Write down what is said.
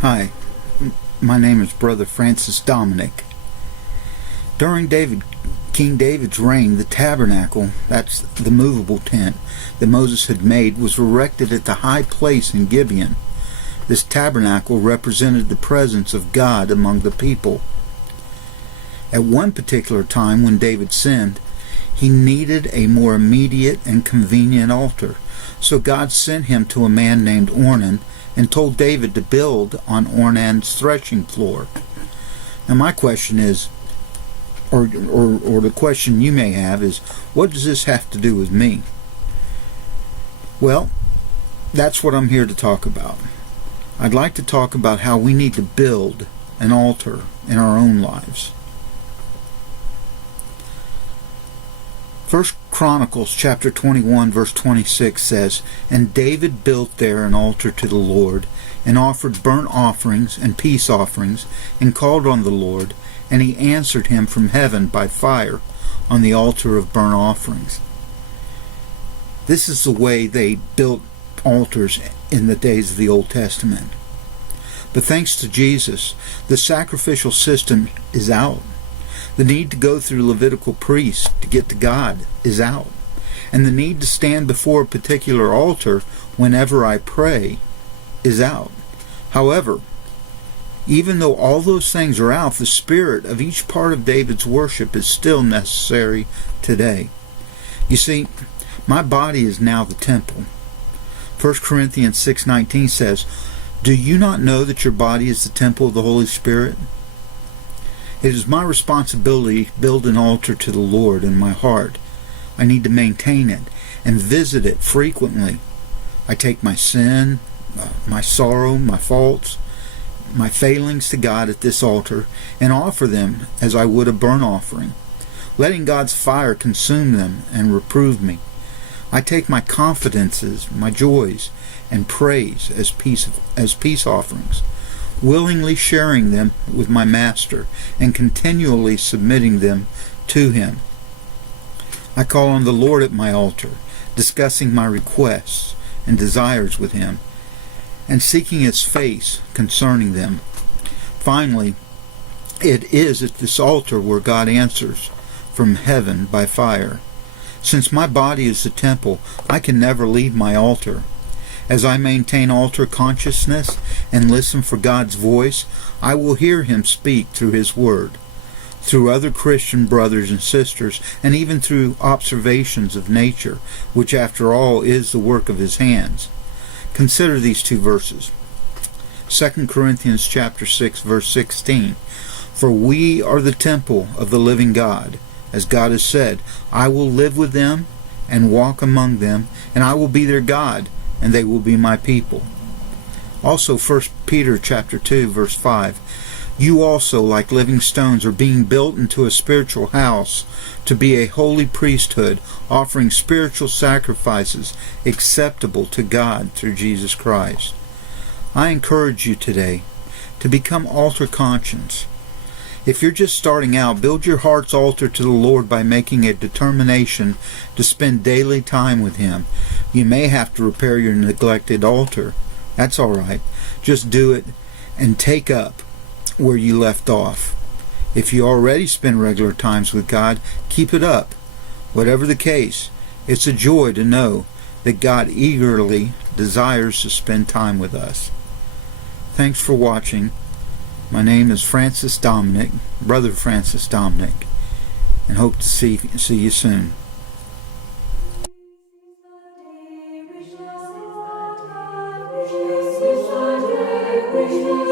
Hi, my name is Brother Francis Dominic. During King David's reign, the tabernacle, that's the movable tent that Moses had made, was erected at the high place in Gibeon. This tabernacle represented the presence of God among the people. At one particular time when David sinned, he needed a more immediate and convenient altar. So God sent him to a man named Ornan and told David to build on Ornan's threshing floor. Now my question is, or the question you may have is, what does this have to do with me? Well, that's what I'm here to talk about. I'd like to talk about how we need to build an altar in our own lives. 1 Chronicles chapter 21 verse 26 says, "And David built there an altar to the Lord, and offered burnt offerings and peace offerings, and called on the Lord, and he answered him from heaven by fire on the altar of burnt offerings." This is the way they built altars in the days of the Old Testament. But thanks to Jesus, the sacrificial system is out. The need to go through Levitical priests to get to God is out. And the need to stand before a particular altar whenever I pray is out. However, even though all those things are out, the spirit of each part of David's worship is still necessary today. You see, my body is now the temple. 1 Corinthians 6:19 says, "Do you not know that your body is the temple of the Holy Spirit?" It is my responsibility to build an altar to the Lord in my heart. I need to maintain it and visit it frequently. I take my sin, my sorrow, my faults, my failings to God at this altar and offer them as I would a burnt offering, letting God's fire consume them and reprove me. I take my confidences, my joys, and praise as peace offerings, willingly sharing them with my Master and continually submitting them to Him. I call on the Lord at my altar, discussing my requests and desires with Him, and seeking His face concerning them. Finally, it is at this altar where God answers from heaven by fire. Since my body is the temple, I can never leave my altar. As I maintain altar consciousness and listen for God's voice, I will hear Him speak through His Word, through other Christian brothers and sisters, and even through observations of nature, which after all is the work of His hands. Consider these two verses. 2 Corinthians chapter 6, verse 16. "For we are the temple of the living God. As God has said, I will live with them and walk among them, and I will be their God, and they will be my people." Also 1 Peter chapter 2 verse 5, "You also, like living stones, are being built into a spiritual house to be a holy priesthood, offering spiritual sacrifices acceptable to God through Jesus Christ." I encourage you today to become altar conscious. If you're just starting out, build your heart's altar to the Lord by making a determination to spend daily time with Him. You may have to repair your neglected altar. That's all right. Just do it and take up where you left off. If you already spend regular times with God, keep it up. Whatever the case, it's a joy to know that God eagerly desires to spend time with us. Thanks for watching. My name is Francis Dominic, Brother Francis Dominic, and hope to see you soon. Wish